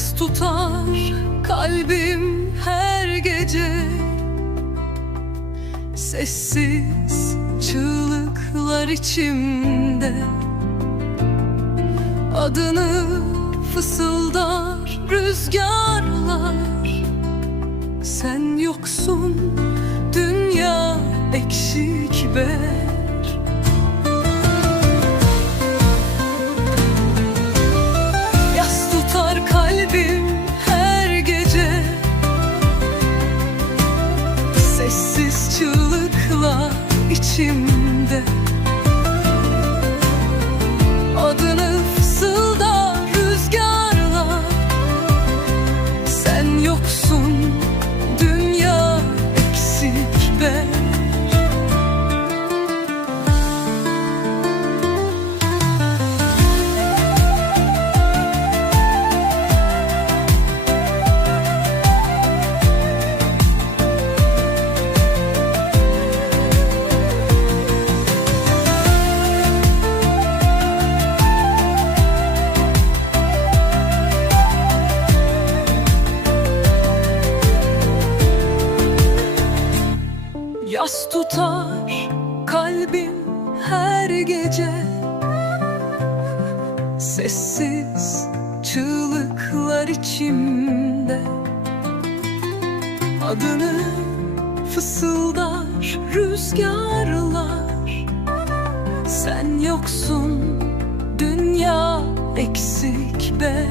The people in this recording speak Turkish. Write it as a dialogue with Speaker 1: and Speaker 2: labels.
Speaker 1: yas tutar kalbim her gece. Sessiz çığlıklar içimde. Adını fısıldar rüzgarlar. Sen yoksun dünya ekşik be. İçimde Yas tutar kalbim her gece. Sessiz çığlıklar içimde. Adını fısıldar rüzgarlar. Sen yoksun dünya eksik be